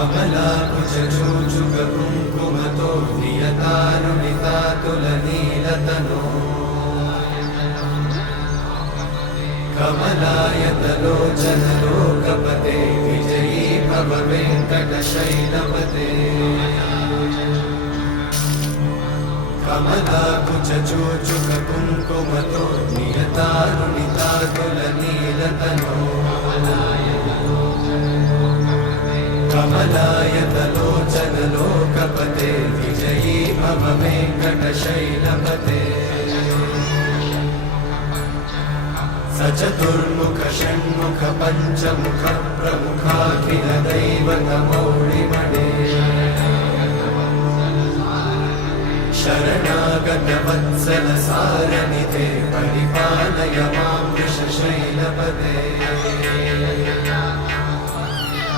कमलाकुचूचुककुङ्कुमतो नियतानुनितातुलनीलतनो कमलायतलोचनलोकपते विजयी भव वेङ्कटशैलपते कमलाकुचूचुककुङ्कुमतो नियतानुनितातुलनीलतनो कमलायतलोचनलोकपते विजयी भव वेङ्कटशैलपते सचतुर्मुख षण्मुख पञ्चमुख प्रमुखाखिल दैवतमौळिमणे शरणागत वत्सल सारनिधे परिपालय मां वृषशैलपते